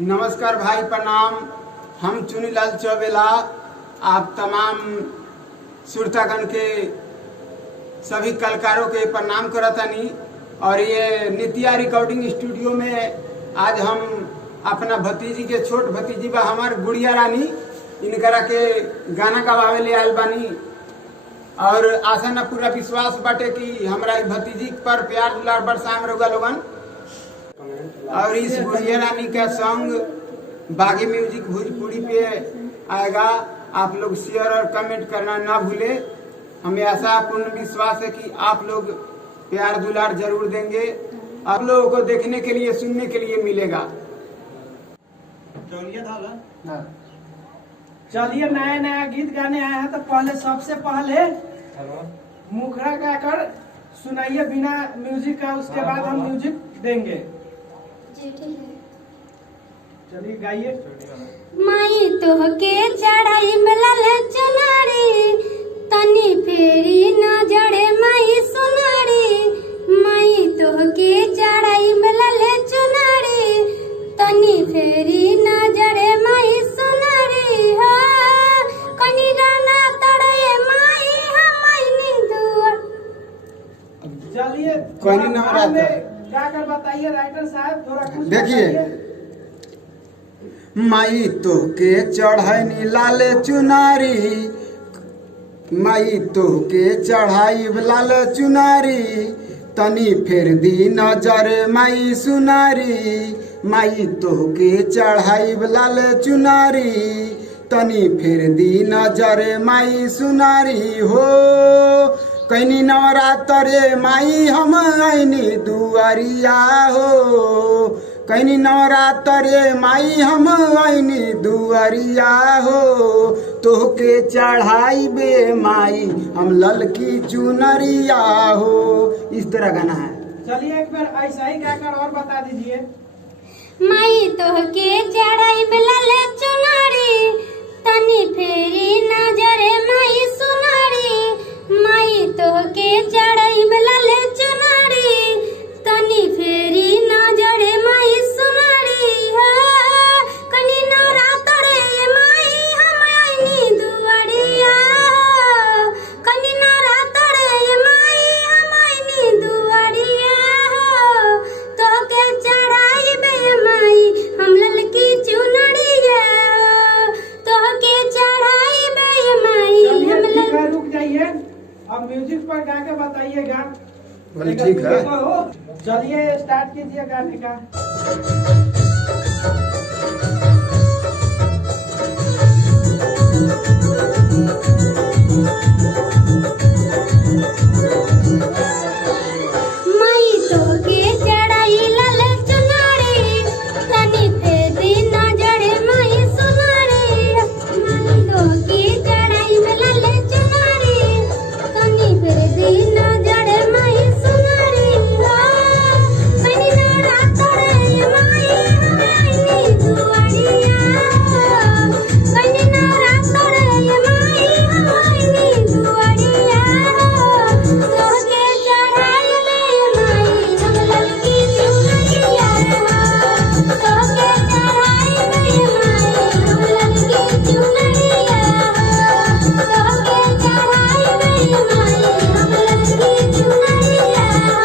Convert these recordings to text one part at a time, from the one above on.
नमस्कार भाई, प्रणाम। हम चुनीलाल चौबेला आप तमाम श्रोतागण के सभी कलाकारों के प्रणाम करतानी। और ये नित्या रिकॉर्डिंग स्टूडियो में आज हम अपना भतीजी के छोट भतीजी बा हमार गुड़िया रानी, इनकरा के गाना गवावे ले आयल बानी। और आशा न पूरा विश्वास बाटे कि हमारा भतीजी पर प्यार दुलार बरसाम रहुआ लोगन। और इस गुड़िया रानी का सॉन्ग बागी म्यूजिक भोजपुरी पे आएगा। आप लोग शेयर और कमेंट करना ना भूले। हमें ऐसा पूर्ण विश्वास है कि आप लोग प्यार दुलार जरूर देंगे। आप लोगों को देखने के लिए सुनने के लिए मिलेगा। चलिए नया नया गीत गाने आए हैं तो पहले सबसे पहले मुखड़ा गाकर सुनाइए बिना म्यूजिक का, उसके बाद हम म्यूजिक देंगे। जी ठीक है। चलिए गाइए। माई तोहके चढ़ाई मिलल चुनारी, तनी फेरी नजरे माई सुनारी। माई तोहके चढ़ाई मिलल चुनारी, तनी फेरी नजरे माई सुनारी। हो कनी गाना तड़े माई हमनी दुआ। चलिए कोई नवरात्र क्या कर बताइए राइटर साहब, थोड़ा कुछ देखिए। माई तो के चढ़ाई लाल चुनारी, माई तो के चढ़ाई लाल चुनारी, तनी फेर दी नजर माई सुनारी। माई तो के चढ़ाई लाल चुनारी, तनी फेर दी नजर माई सुनारी। हो कैनी नवरात्र माई हम आईनी दुआरिया हो, कैनी नवरात्र माई हम आईनी दुआरिया हो। तोहके चढ़ाई बे माई हम ललकी चुनरिया हो। इस तरह गाना है। चलिए एक बार ऐसा ही गाकर और बता दीजिए। माई तोहके चढ़ाई मिलल चुनारी, तनी फेरी नजरे माई सुनारी। माई तोहके चढ़ाई मिलल चुनारी, तनी फेरी नजरे माई सुनारी। हो कनी नवरात्र माई हम आईनी दुआरिया हो, कनी नवरात्र माई हम आईनी दुआरिया हो। तोहके चढ़ाई बे माई हम ललकी चुनरिया हो, तोहके चढ़ाई बे माई हम ललकी। रुक जाइए, अब म्यूजिक पर गा के बताइएगा। ठीक है। चलिए स्टार्ट कीजिए गाने का। माई तोहके चढ़ाई लाल चुनारी, तनी फेर दी नजरे माई सुनारी। माई तोहके चढ़ाई लाल चुनारी, तनी फेर दी नजरे माई सुनारी। हो कनी नवरात्र माई हम आईनी दुआरिया हो, कनी नवरात्र माई हम आईनी दुआरिया हो। तोहके चढ़ाई बे माई हम ललकी चुनरिया हो, तोहके चढ़ाई बे माई हम ललकी चुनरिया हो, तोहके चढ़ाई बे माई हम ललकी चुनरिया हो।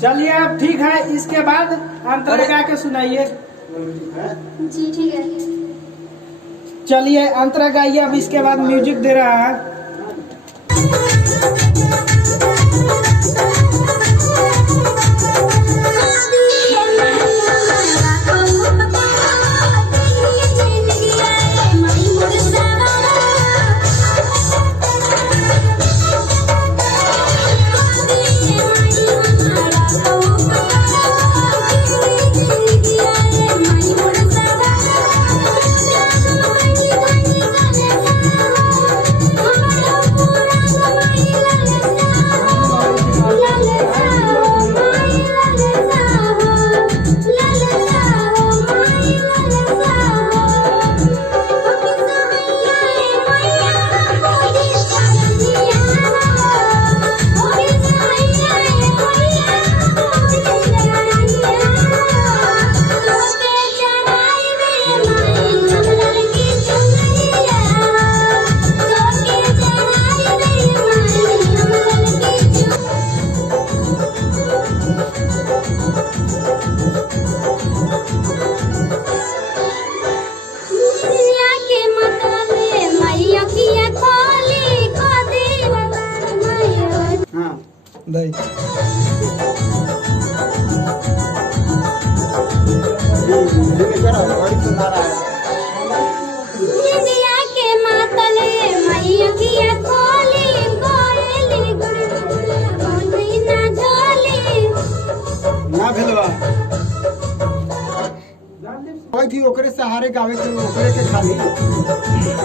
चलिए अब ठीक है, इसके बाद अंतर गा के सुनाइए। जी ठीक है। चलिए अंतरा गाइए, अब इसके बाद म्यूजिक दे रहा है। हमारा पूरा दही निंदिया के मातले मैया किया खोली कोयली गुड़ी ना झोली ना भेलवा कोई थी ओकरे सहारे गावे के ओकरे के खाली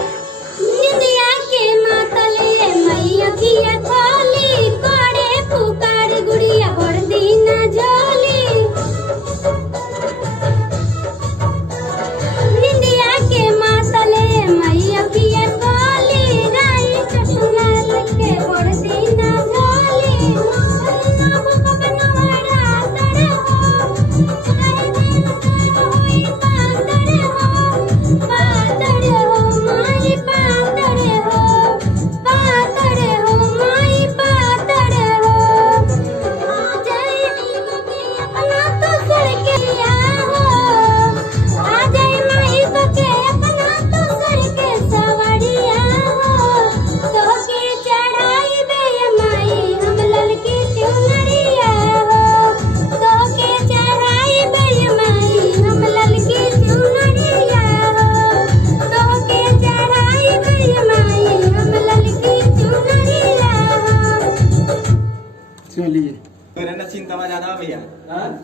निंदिया के मातले मैया किया खोली कोड़े पुकार गुड़िया वर्दी ना झोली निंदिया के मातले मैया किया खोली राई चटना लगे वर्दी ना झोली नाम को बनवाड़ा तड़े हो रहे दिन होई पातड़े हो माई पातड़े हो माई पातड़े हो आ जाए को के अपना तो सड़के हो आ जाए माई को के अपना तो सड़के सवड़िया हो तो के चढ़ाई बे माई हम ललकी चुनरिया हो तो के चढ़ाई बे माई हम ललकी चुनरिया हो तो के चढ़ाई बे माई हम ललकी चुनरिया हो चलिए सूर्य चिंता में ज्यादा भैया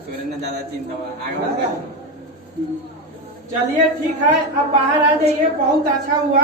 सूर्य ज्यादा चिंता में आगे बढ़ गया। चलिए ठीक है, अब बाहर आ जाइए, बहुत अच्छा हुआ।